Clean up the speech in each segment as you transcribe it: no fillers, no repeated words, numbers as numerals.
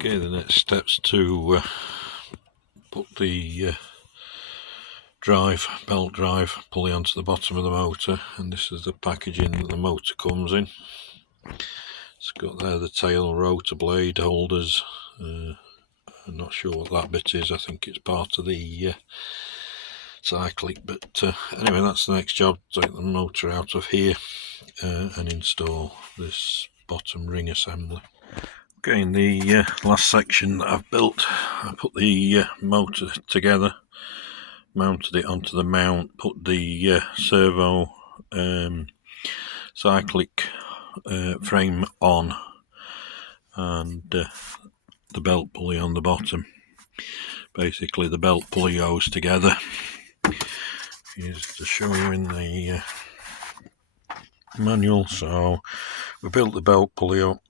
Okay, the next step's to put the belt drive pulley onto the bottom of the motor, and this is the packaging that the motor comes in. It's got there the tail rotor blade holders. I'm not sure what that bit is. I think it's part of the cyclic, but anyway, that's the next job. Take the motor out of here and install this bottom ring assembly. Okay, in the last section that I've built, I put the motor together, mounted it onto the mount, put the servo cyclic frame on, and the belt pulley on the bottom. Basically the belt pulley goes together. Here's to show you in the manual. So we built the belt pulley up,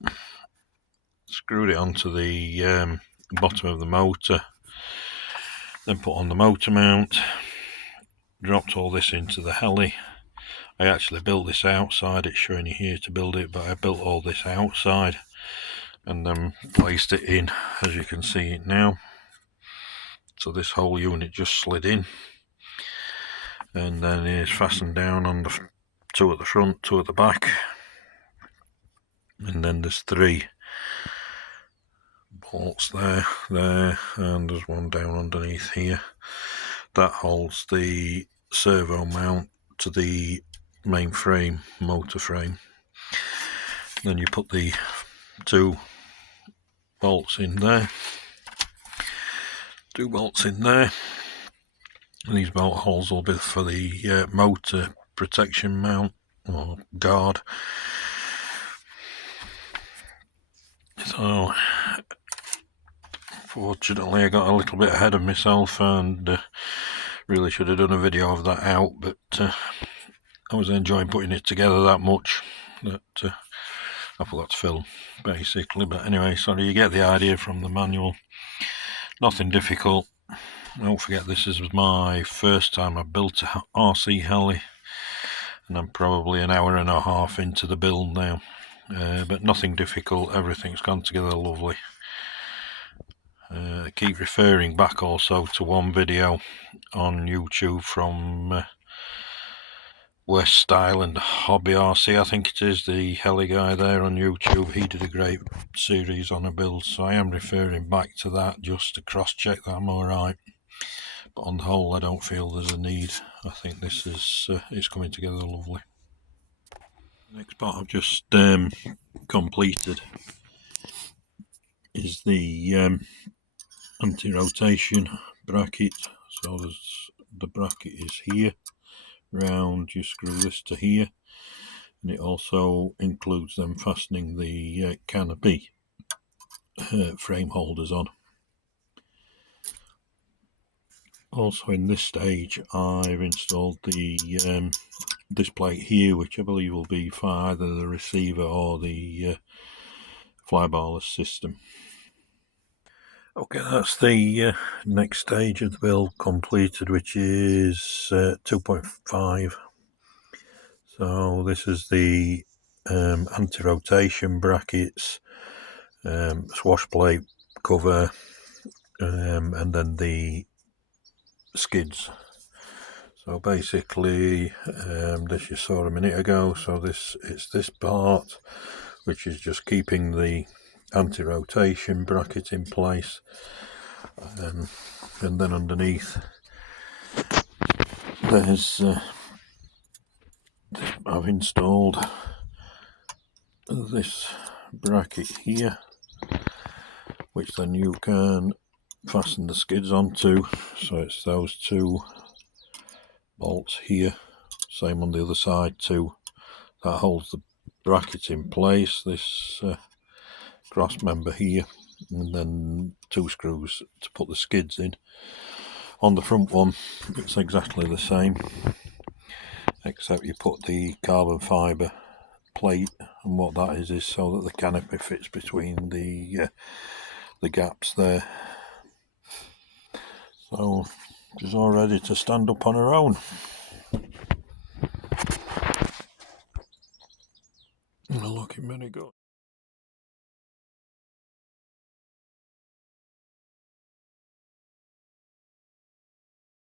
screwed it onto the bottom of the motor, then put on the motor mount, dropped all this into the Heli. I actually built this outside, it's showing you here to build it, but I built all this outside and then placed it in, as you can see it now. So this whole unit just slid in, and then it is fastened down on the two at the front, two at the back, and then there's 3 bolts there, and there's one down underneath here. That holds the servo mount to the main frame, motor frame. Then you put the 2 bolts in there, 2 bolts in there, and these bolt holes will be for the motor protection mount or guard. So fortunately I got a little bit ahead of myself and really should have done a video of that out, but I was enjoying putting it together that much that I forgot to film basically. But anyway, so you get the idea from the manual. Nothing difficult. Don't forget, this is my first time I built a RC Heli, and I'm probably an hour and a half into the build now, but nothing difficult. Everything's gone together lovely. I keep referring back also to one video on YouTube from West Island Hobby RC, I think it is, the Heli guy there on YouTube. He did a great series on a build, so I am referring back to that just to cross check that I'm alright. But on the whole, I don't feel there's a need. I think this is it's coming together lovely. Next part I've just completed is the anti-rotation bracket. So the bracket is here, round, you screw this to here, and it also includes them fastening the canopy frame holders on. Also in this stage I've installed the this plate here, which I believe will be for either the receiver or the flybarless system. Okay, that's the next stage of the build completed, which is 2.5. So this is the anti-rotation brackets, swash plate cover, and then the skids. So basically this you saw a minute ago, so it's this part which is just keeping the anti-rotation bracket in place, and then underneath there's I've installed this bracket here, which then you can fasten the skids onto. So it's those 2 bolts here, same on the other side too, that holds the bracket in place. This cross member here, and then 2 screws to put the skids in. On the front one it's exactly the same, except you put the carbon fibre plate, and what that is so that the canopy fits between the gaps there. So she's all ready to stand up on her own. Looking very good.